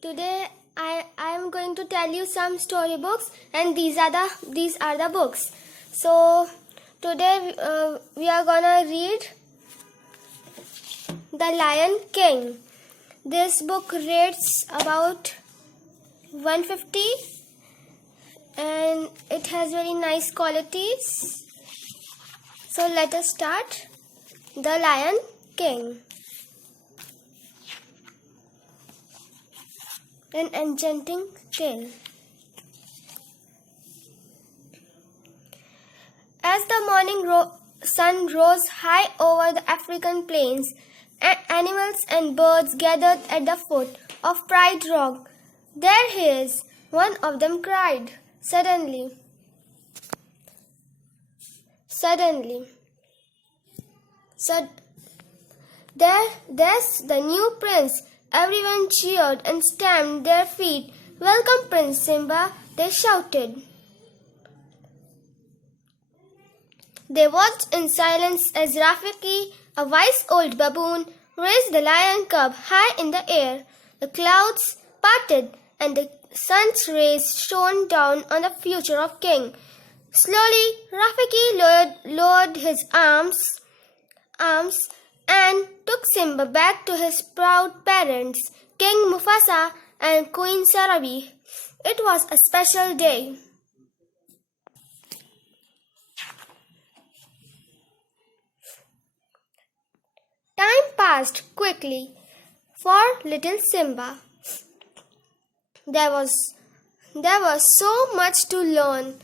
Today I am going to tell you some storybooks, and these are the books. So today we are gonna read The Lion King. This book rates about 150 and it has very nice qualities. So let us start. The Lion King. An enchanting tale. As the morning sun rose high over the African plains, animals and birds gathered at the foot of Pride Rock. "There he is!" one of them cried. Suddenly, there's the new prince. Everyone cheered and stamped their feet. "Welcome, Prince Simba," they shouted. They watched in silence as Rafiki, a wise old baboon, raised the lion cub high in the air. The clouds parted and the sun's rays shone down on the future of King. Slowly, Rafiki lowered his arms and took Simba back to his proud parents, King Mufasa and Queen Sarabi. It was a special day. Time passed quickly for little Simba. There was so much to learn.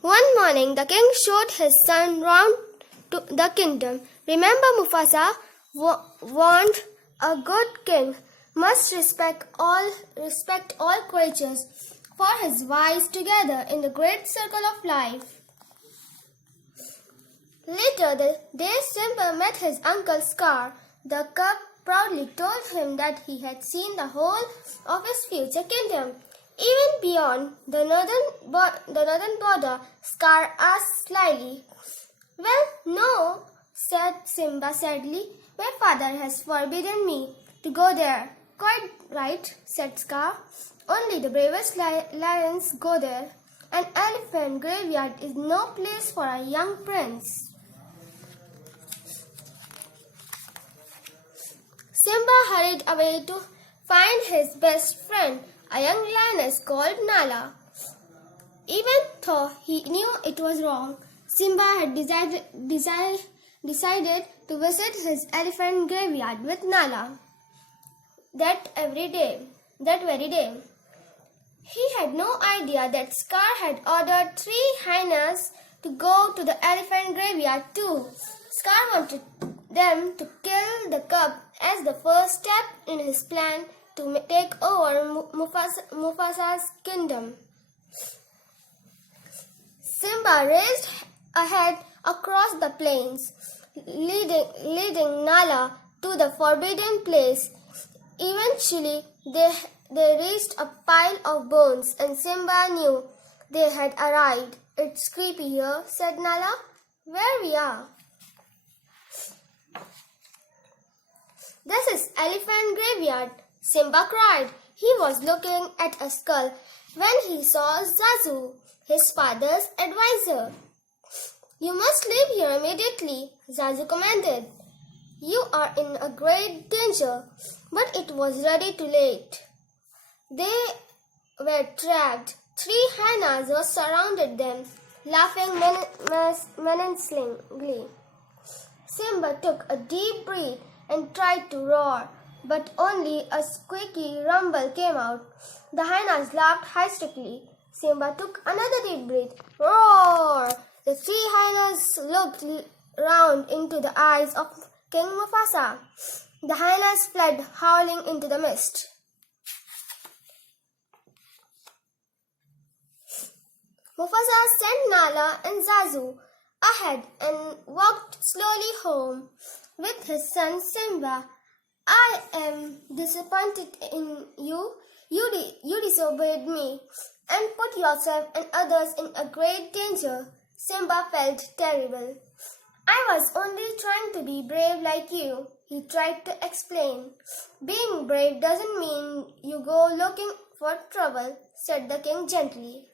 One morning, the king showed his son round to the kingdom. "Remember, Mufasa warned, a good king must respect all creatures, for his wise together in the great circle of life." Later that day, Simba met his uncle Scar. The cub proudly told him that he had seen the whole of his future kingdom. Even beyond the northern border, Scar asked slyly. "Well, no," said Simba sadly. "My father has forbidden me to go there." "Quite right," said Scar. "Only the bravest lions go there. An elephant graveyard is no place for a young prince." Simba hurried away to find his best friend, a young lioness called Nala. Even though he knew it was wrong, Simba had decided to visit his elephant graveyard with Nala that very day. He had no idea that Scar had ordered 3 hyenas to go to the elephant graveyard too. Scar wanted them to kill the cub as the first step in his plan to take over Mufasa's kingdom. Simba raced ahead across the plains, leading Nala to the forbidden place. Eventually, they reached a pile of bones, and Simba knew they had arrived. "It's creepy here," said Nala. "Where we are?" "This is elephant graveyard," Simba cried. He was looking at a skull when he saw Zazu, his father's advisor. "You must leave here immediately," Zazu commanded. "You are in a great danger." But it was already too late. They were trapped. 3 hyenas were surrounded them, laughing menacingly. Simba took a deep breath and tried to roar, but only a squeaky rumble came out. The hyenas laughed hysterically. Simba took another deep breath. Roar! The 3 hyenas looked round into the eyes of King Mufasa. The hyenas fled howling into the mist. Mufasa sent Nala and Zazu ahead and walked slowly home with his son Simba. "I am disappointed in you. You disobeyed me and put yourself and others in a great danger." Simba felt terrible. "I was only trying to be brave like you," he tried to explain. Being brave doesn't mean you go looking for trouble, said the king gently.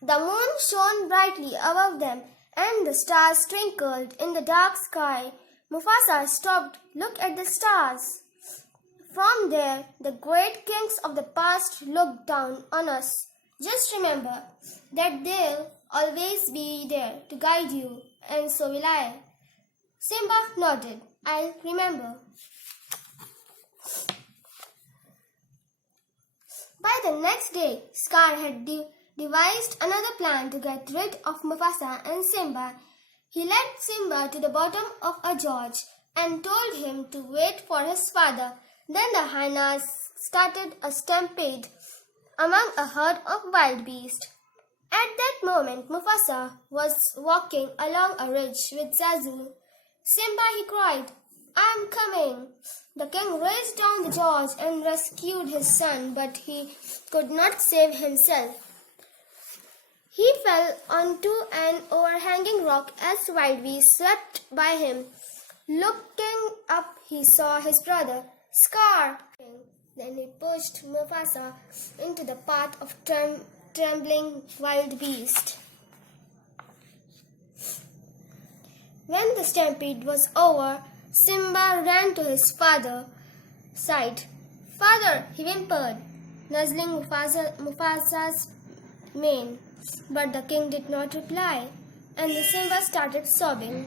The moon shone brightly above them, and the stars twinkled in the dark sky. Mufasa stopped. Look at the stars. From there, the great kings of the past looked down on us. Just remember that they'll always be there to guide you, and so will I. Simba nodded. I'll remember. By the next day, Scar had devised another plan to get rid of Mufasa and Simba. He led Simba to the bottom of a gorge and told him to wait for his father. Then the hyenas started a stampede among a herd of wild beasts. At that moment, Mufasa was walking along a ridge with Zazu. Simba, he cried, I am coming. The king raced down the gorge and rescued his son, but he could not save himself. He fell onto an overhanging rock as wild beasts swept by him. Looking up, he saw his brother, Scar. Then he pushed Mufasa into the path of trembling wild beasts. When the stampede was over, Simba ran to his father's side. Father, he whimpered, nuzzling Mufasa's mane. But the king did not reply, and the Simba started sobbing.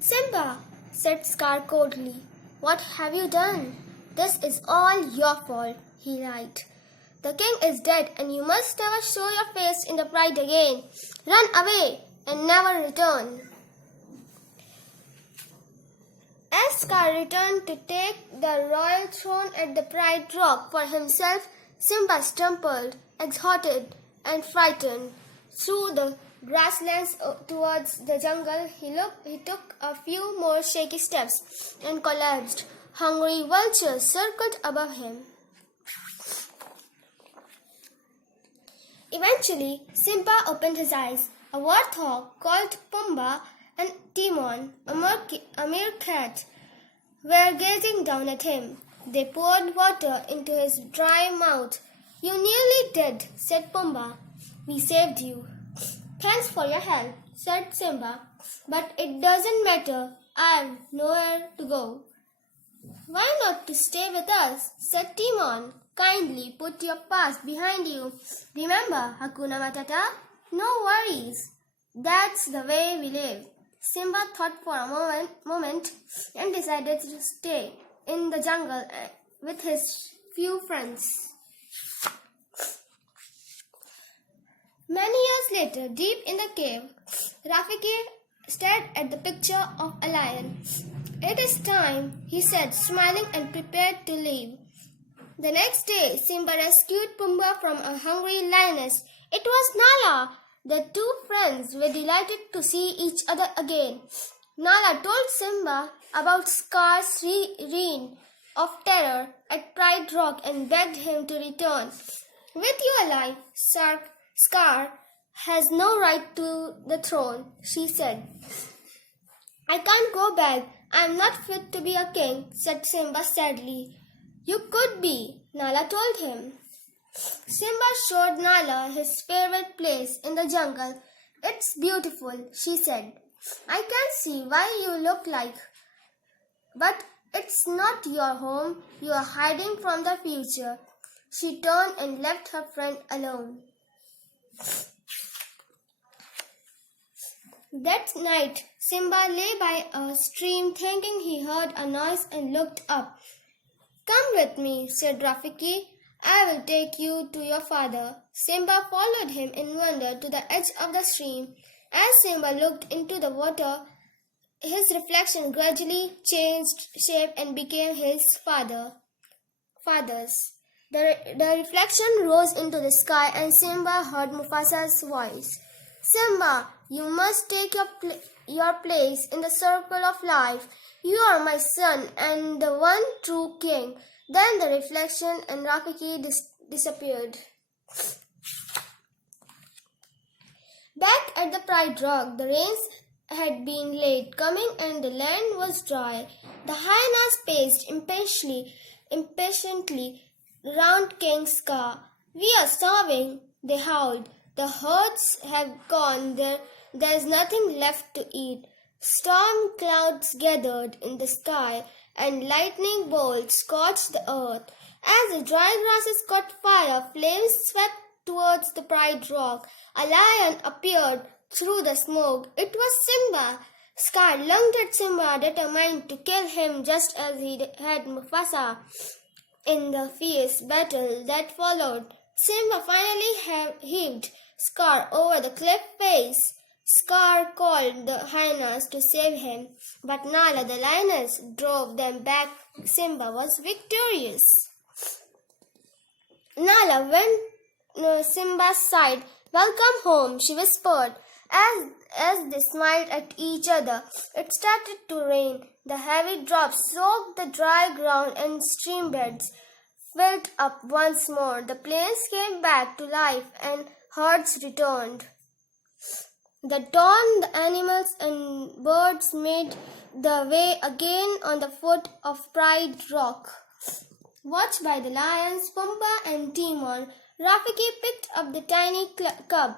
Simba, said Scar coldly, what have you done? This is all your fault, he lied. The king is dead, and you must never show your face in the pride again. Run away and never return. As Scar returned to take the royal throne at the Pride Rock for himself, Simba stumbled, exhausted and frightened, through the grasslands towards the jungle. He took a few more shaky steps and collapsed. Hungry vultures circled above him. Eventually, Simba opened his eyes. A warthog called Pumbaa and Timon, a meerkat, were gazing down at him. They poured water into his dry mouth. You nearly did, said Pumbaa. We saved you. Thanks for your help, said Simba. But it doesn't matter. I've nowhere to go. Why not to stay with us, said Timon. Kindly put your past behind you. Remember, Hakuna Matata? No worries. That's the way we live. Simba thought for a moment and decided to stay in the jungle with his few friends. Many years later, deep in the cave, Rafiki stared at the picture of a lion. It is time, he said, smiling and prepared to leave. The next day, Simba rescued Pumbaa from a hungry lioness. It was Nala. The two friends were delighted to see each other again. Nala told Simba about Scar's reign of terror at Pride Rock and begged him to return. With you alive, Scar has no right to the throne, she said. I can't go back. I am not fit to be a king, said Simba sadly. You could be, Nala told him. Simba showed Nala his favorite place in the jungle. It's beautiful, she said. I can see why you look like. But it's not your home. You are hiding from the future. She turned and left her friend alone. That night, Simba lay by a stream thinking he heard a noise and looked up. Come with me, said Rafiki. I will take you to your father. Simba followed him in wonder to the edge of the stream. As Simba looked into the water, his reflection gradually changed shape and became his father's. The reflection rose into the sky and Simba heard Mufasa's voice. Simba, you must take your place in the circle of life. You are my son and the one true king. Then the reflection and Rafiki disappeared. Back at the Pride Rock, the rains had been late coming and the land was dry. The hyenas paced impatiently round King Scar. "We are starving," they howled. "The herds have gone. There's nothing left to eat." Storm clouds gathered in the sky and lightning bolts scorched the earth. As the dry grasses caught fire, flames swept towards the Pride Rock. A lion appeared through the smoke. It was Simba. Scar lunged at Simba, determined to kill him just as he had Mufasa. In the fierce battle that followed, Simba finally heaved Scar over the cliff face. Scar called the hyenas to save him, but Nala the lioness drove them back. Simba was victorious. Nala went Simba's side. "Welcome home," she whispered. As they smiled at each other, it started to rain. The heavy drops soaked the dry ground and stream beds filled up once more. The plains came back to life and herds returned. The dawn, the animals and birds made the way again on the foot of Pride Rock. Watched by the lions, Pumbaa and Timon, Rafiki picked up the tiny cub.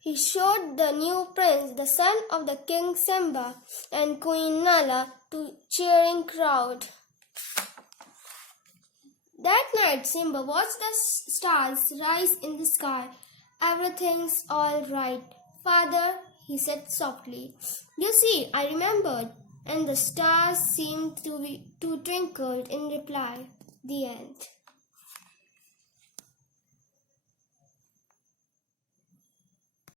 He showed the new prince, the son of the King Simba, and Queen Nala to cheering crowd. That night, Simba watched the stars rise in the sky. "Everything's all right, Father," he said softly. "You see, I remembered." And the stars seemed to twinkle in reply. The end.